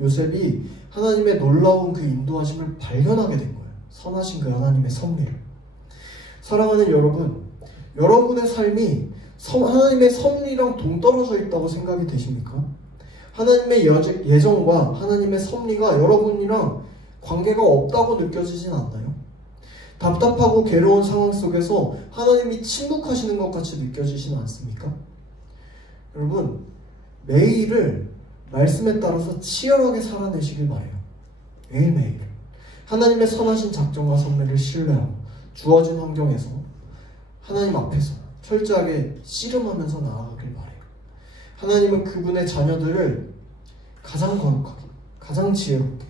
요셉이 하나님의 놀라운 그 인도하심을 발견하게 된 거예요. 선하신 그 하나님의 섭리를. 사랑하는 여러분, 여러분의 삶이 하나님의 섭리랑 동떨어져 있다고 생각이 되십니까? 하나님의 예정과 하나님의 섭리가 여러분이랑 관계가 없다고 느껴지진 않나요? 답답하고 괴로운 상황 속에서 하나님이 침묵하시는 것 같이 느껴지지는 않습니까? 여러분, 매일을 말씀에 따라서 치열하게 살아내시길 바라요. 매일매일 하나님의 선하신 작정과 섭리를 신뢰하고 주어진 환경에서 하나님 앞에서 철저하게 씨름하면서 나아가길 바라요. 하나님은 그분의 자녀들을 가장 거룩하게, 가장 지혜롭게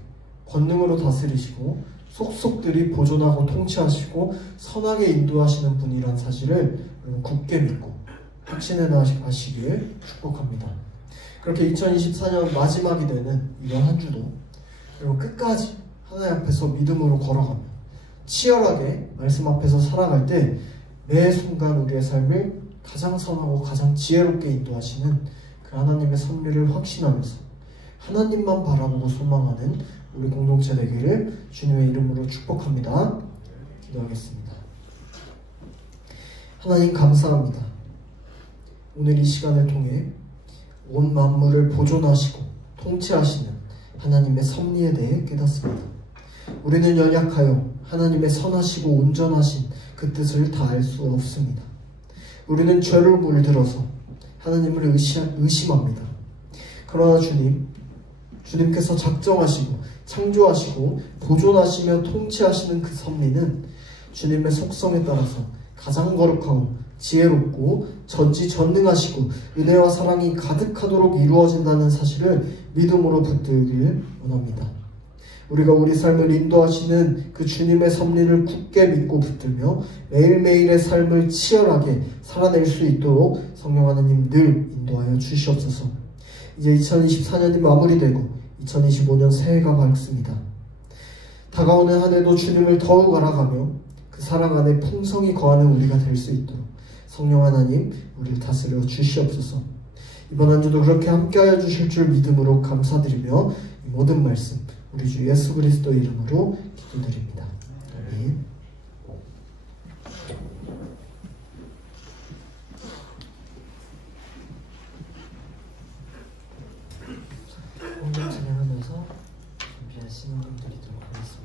권능으로 다스리시고 속속들이 보존하고 통치하시고 선하게 인도하시는 분이란 사실을 굳게 믿고 확신해 나가시길 축복합니다. 그렇게 2024년 마지막이 되는 이번 한 주도 그리고 끝까지 하나님 앞에서 믿음으로 걸어가며 치열하게 말씀 앞에서 살아갈 때 매 순간 우리의 삶을 가장 선하고 가장 지혜롭게 인도하시는 그 하나님의 섭리를 확신하면서 하나님만 바라보고 소망하는 우리 공동체 되기를 주님의 이름으로 축복합니다. 기도하겠습니다. 하나님 감사합니다. 오늘 이 시간을 통해 온 만물을 보존하시고 통치하시는 하나님의 섭리에 대해 깨닫습니다. 우리는 연약하여 하나님의 선하시고 온전하신 그 뜻을 다 알 수 없습니다. 우리는 죄를 물들어서 하나님을 의심합니다. 그러나 주님께서 작정하시고 창조하시고 보존하시며 통치하시는 그 섭리는 주님의 속성에 따라서 가장 거룩하고 지혜롭고 전지전능하시고 은혜와 사랑이 가득하도록 이루어진다는 사실을 믿음으로 붙들길 원합니다. 우리가 우리 삶을 인도하시는 그 주님의 섭리를 굳게 믿고 붙들며 매일매일의 삶을 치열하게 살아낼 수 있도록 성령 하나님 늘 인도하여 주시옵소서. 이제 2024년이 마무리되고 2025년 새해가 밝습니다. 다가오는 한 해도 주님을 더욱 알아가며 그 사랑 안에 풍성히 거하는 우리가 될 수 있도록 성령 하나님 우리를 다스려 주시옵소서. 이번 한 주도 그렇게 함께하여 주실 줄 믿음으로 감사드리며 이 모든 말씀 우리 주 예수 그리스도 이름으로 기도드립니다. 아멘. 공연 진행하면서 준비한 신앙을 드리도록 하겠습니다.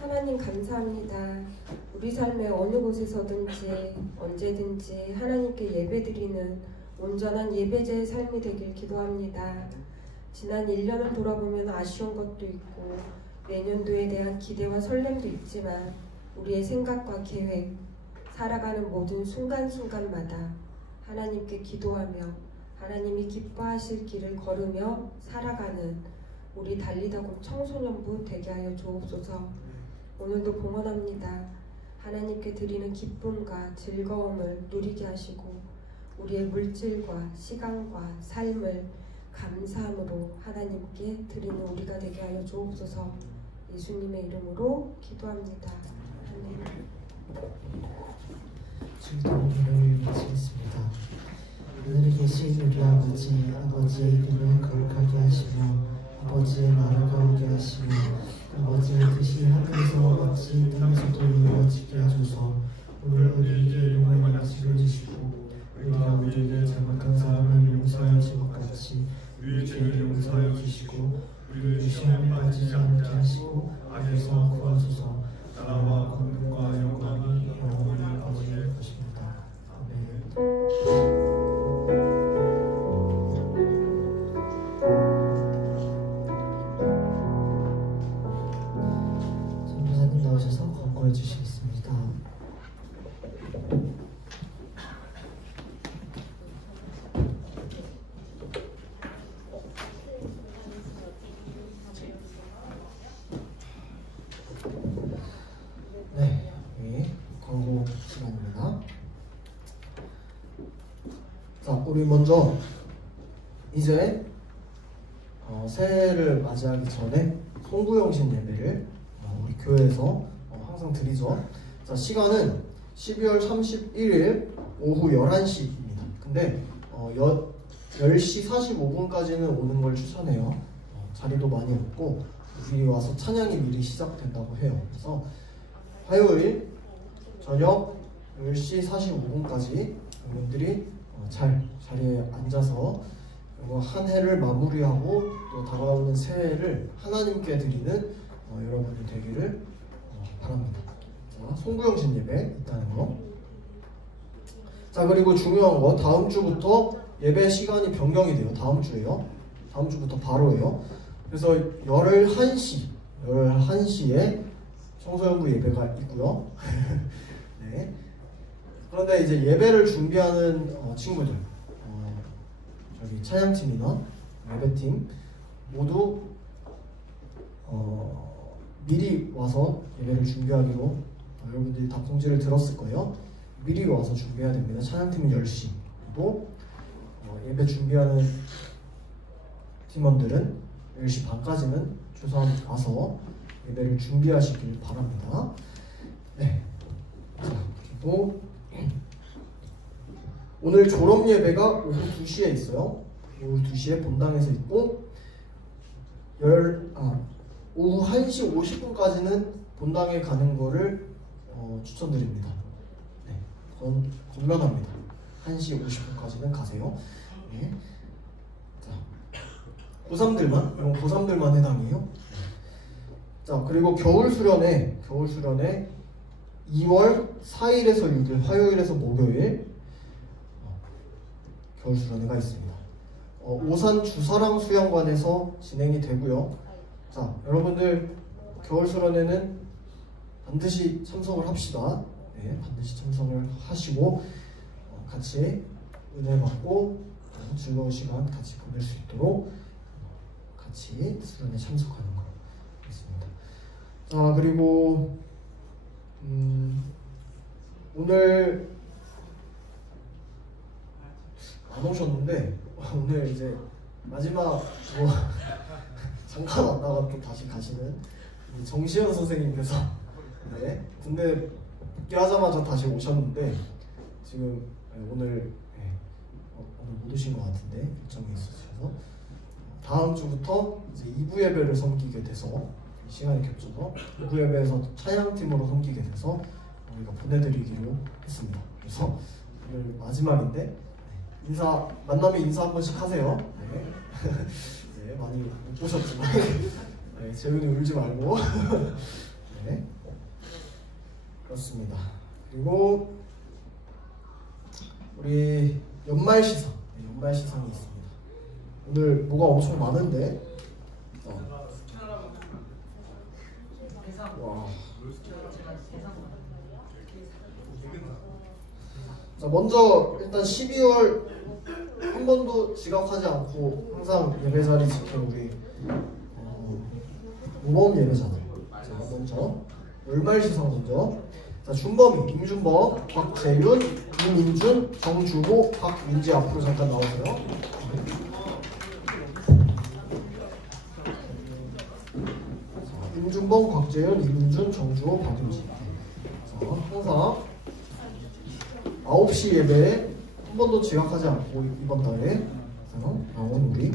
하나님 감사합니다. 우리 삶의 어느 곳에서든지 언제든지 하나님께 예배드리는 온전한 예배자의 삶이 되길 기도합니다. 지난 1년을 돌아보면 아쉬운 것도 있고 내년도에 대한 기대와 설렘도 있지만 우리의 생각과 계획, 살아가는 모든 순간순간마다 하나님께 기도하며 하나님이 기뻐하실 길을 걸으며 살아가는 우리 달리다곰 청소년부 되게 하여 주옵소서. 오늘도 봉헌합니다. 하나님께 드리는 기쁨과 즐거움을 누리게 하시고 우리의 물질과 시간과 삶을 감사함으로 하나님께 드리는 우리가 되게 하여 주옵소서. 예수님의 이름으로 기도합니다. 아멘. 주기도 기도를 마치겠습니다. 하늘에 계신 우리 아버지의 이름을 거룩하게 하시며 아버지의 나라가 오게 하시며 아버지의 뜻이 하늘에서 같이 땅에서도 이루어지게 하소서. 오늘 우리에게 용을 약속해 주시고 우리가 우리에게 잘못한 사람을 용서하신 것 같이 우리 죄를 용서해 주시고 우리를 시험에 빠지지 않게 하시고 악에서 구하소서. 나라와 권능과 영광이 영원히 아버지의 것입니다. 아멘. 전도사님 나오셔서 권고해 주시겠습니다. 네, 여기 광고 시간입니다. 자, 우리 먼저 이제 새해를 맞이하기 전에 송구영신 예배를 우리 교회에서 항상 드리죠. 자, 시간은 12월 31일 오후 11시입니다. 근데 10시 45분까지는 오는 걸 추천해요. 자리도 많이 없고 미리 와서 찬양이 미리 시작된다고 해요. 그래서 화요일 저녁 10시 45분까지 여러분들이 잘 자리에 앉아서 한 해를 마무리하고 또 다가오는 새해를 하나님께 드리는 여러분이 되기를 바랍니다. 자, 송구영신 예배 있다는 거. 자, 그리고 중요한 거 다음 주부터 예배 시간이 변경이 돼요. 다음 주에요. 다음 주부터 바로예요. 그래서 11시에 청소년부 예배가 있고요. 네. 그런데 이제 예배를 준비하는 친구들, 저기 찬양팀이나 예배팀 모두 미리 와서 예배를 준비하기로 여러분들이 다 공지를 들었을 거예요. 미리 와서 준비해야 됩니다. 찬양팀은 10시. 그리고 예배 준비하는 팀원들은 10시 반까지는 최소한 와서 예배를 준비하시길 바랍니다. 네. 자, 그리고 오늘 졸업 예배가 오후 2시에 있어요. 오후 2시에 본당에서 있고 오후 1시 50분까지는 본당에 가는 거를 추천드립니다. 네, 건면합니다. 1시 50분까지는 가세요. 네. 자, 고3들만, 이건 고3들만 해당이에요. 네. 자, 그리고 겨울 수련회 2월 4일에서 6일, 화요일에서 목요일 겨울 수련회가 있습니다. 오산 주사랑 수영관에서 진행이 되고요. 자, 여러분들 겨울 수련회는 반드시 참석을 합시다. 네, 반드시 참석을 하시고 같이 은혜 받고 즐거운 시간 같이 보낼 수 있도록 같이 수련회 참석하는 거 있습니다. 자, 그리고 오늘 안 오셨는데 오늘 이제 마지막 잠깐 왔다가 또 다시 가시는 정시현 선생님께서 네, 군대 복귀하자마자 다시 오셨는데 지금 오늘 오늘 못 오신 것 같은데 일정이 있으셔서 다음 주부터 이제 2부 예배를 섬기게 돼서 시간이 겹쳐서 2부 예배에서 찬양팀으로 섬기게 돼서 우리가 보내드리기로 했습니다. 그래서 오늘 마지막인데 만나면 인사 한 번씩 하세요. 네. 네, 많이 못 보셨지만 네, 재훈이 울지 말고 네, 그렇습니다. 그리고 우리 연말 시상, 연말 시상이 있습니다. 오늘 뭐가 엄청 많은데 와. 자, 먼저 일단 12월 한 번도 지각하지 않고 항상 예배 자리 지킨 우리 모범 예배자들. 자, 먼저 월말 시상 먼저. 자, 준범이 임준범, 박재윤, 이민준, 정주보, 박민지 앞으로 잠깐 나오세요. 임준범, 곽재윤, 이민준, 정주호, 박민지. 자, 항상 9시 예배에 한 번도 지각하지 않고 이번 달에 나온 우리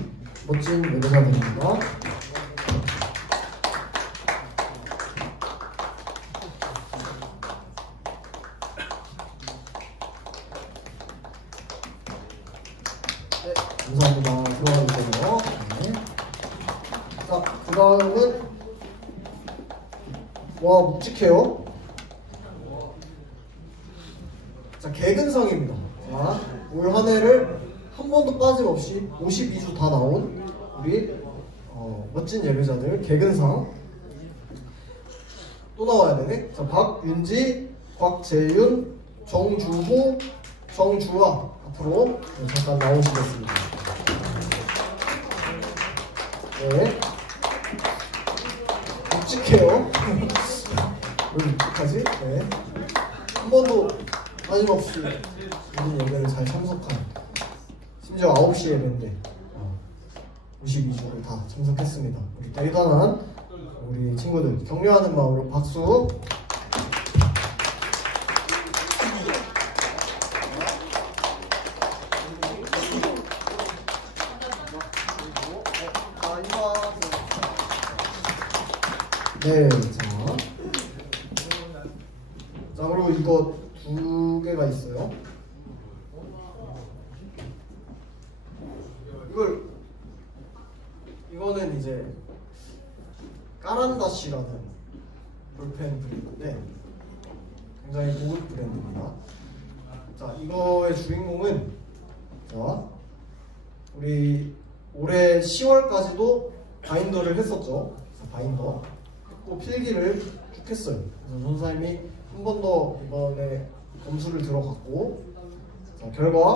멋진 예배자들입니다. 네, 감사합니다. 들어가주세요. 네. 자, 그 다음은 와, 묵직해요. 자, 개근상입니다. 자, 올 한 해를 한 번도 빠짐없이 52주 다 나온 우리 멋진 예배자들 개근상 또 나와야 되네. 자, 박윤지, 곽재윤, 정주호, 정주아 앞으로 잠깐 나오시겠습니다. 네, 묵직해요. 왜 묵직하지? 네, 한 번도 빠짐없이 우리 예배를 잘 참석한, 심지어 9시 예배인데 52주를 다 참석했습니다. 우리 대단한 우리 친구들 격려하는 마음으로 박수. 네, 자, 그리고 이거 2개가 있어요. 이거는 이제 까란다시라는 볼펜 브랜드인데 굉장히 고급 브랜드입니다. 자, 이거의 주인공은 자, 우리 올해 10월까지도 바인더를 했었죠. 바인더 했고 필기를 쭉 했어요. 그래서 전사님이 한 번 더 이번에 점수를 들어갔고, 자, 결과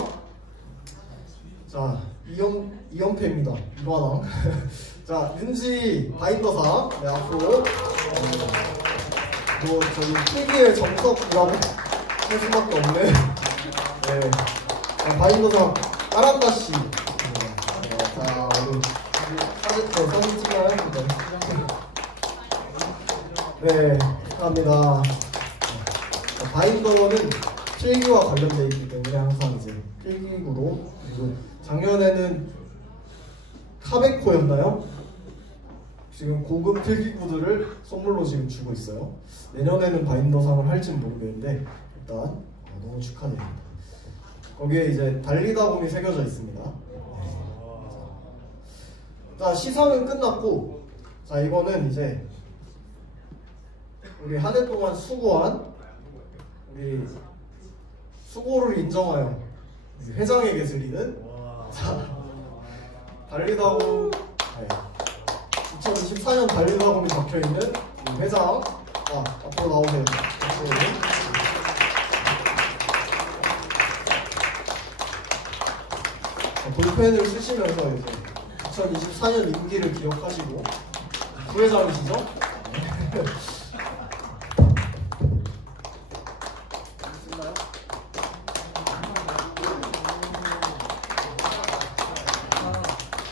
자, 2연패입니다. 이관왕. 자, 윤지 바인더상. 네, 앞으로 저희 필기의 정석이라고 할 수밖에 없네. 네. 자, 바인더상 까란다 씨. 네. 자, 우리 사진 찍어야 합니다. 네, 감사합니다. 바인더는 필기와 관련되어 있기 때문에 항상 이제 필기구로, 그리고 작년에는 카베코였나요? 지금 고급 필기구들을 선물로 지금 주고 있어요. 내년에는 바인더상을 할지는 모르겠는데 일단 너무 축하드립니다. 거기에 이제 달리다곰이 새겨져 있습니다. 자, 시상은 끝났고, 자, 이거는 이제 우리 한 해 동안 수고한 우리 수고를 인정하여 회장에게 드리는, 자, 달리다곰 2024년 달리다곰이 적혀있는 회장, 앞으로 나오세요. 볼펜을 쓰시면서 이제 2024년 임기를 기억하시고, 부회장이시죠?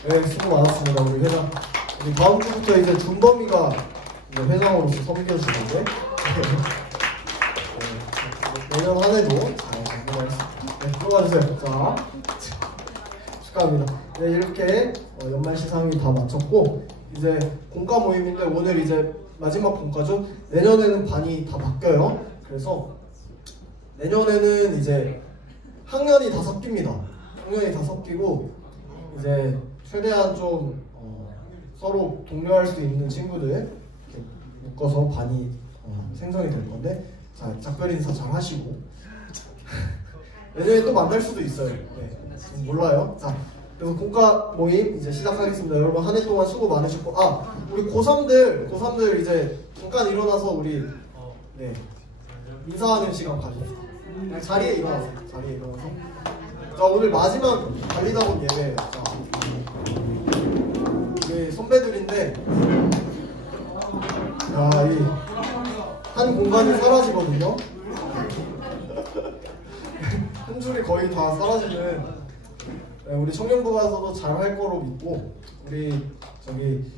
네, 수고 많았습니다, 우리 회장. 우리 다음 주부터 이제 준범이가 이제 회장으로서 섬겨주는데, 내년 한 해도 잘 공부하겠습니다. 네, 들어가주세요. 자, 축하합니다. 네, 이렇게 연말 시상이 다 마쳤고, 이제 공과 모임인데 오늘 이제 마지막 공과죠. 내년에는 반이 다 바뀌어요. 그래서 내년에는 이제 학년이 다 섞입니다. 학년이 다 섞이고, 이제 최대한 좀 서로 독려할 수 있는 친구들 이렇게 묶어서 반이 생성이 될 건데, 자, 작별 인사 잘 하시고 내년에 또 만날 수도 있어요. 네, 몰라요. 자, 그래서 공과 모임 이제 시작하겠습니다. 여러분 한 해 동안 수고 많으셨고, 우리 고3들 이제 잠깐 일어나서 우리 네, 인사하는 시간 가집시다. 자리에 일어나서. 자, 오늘 마지막 달리다곰 예배예요. 자, 우리 선배들인데, 야, 이 한 공간이 사라지거든요. 한 줄이 거의 다 사라지는, 우리 청년부가서도 잘 할 거로 믿고, 우리 저기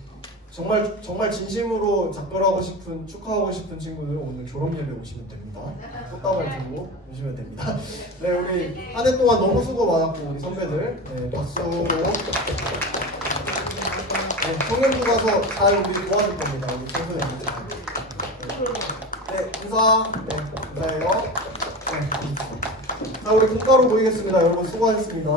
정말 진심으로 작별하고 싶은, 축하하고 싶은 친구들 오늘 졸업 예배 오시면 됩니다. 꽃다발 들고 오시면 됩니다. 네, 우리 한 해 동안 너무 수고 많았고, 우리 선배들 네, 박수로. 네, 청년부가서 잘 우리 도와줄 겁니다. 우리 친구들. 네, 인사. 네, 인사해요. 네, 자, 우리 공과로 모이겠습니다. 여러분 수고하셨습니다.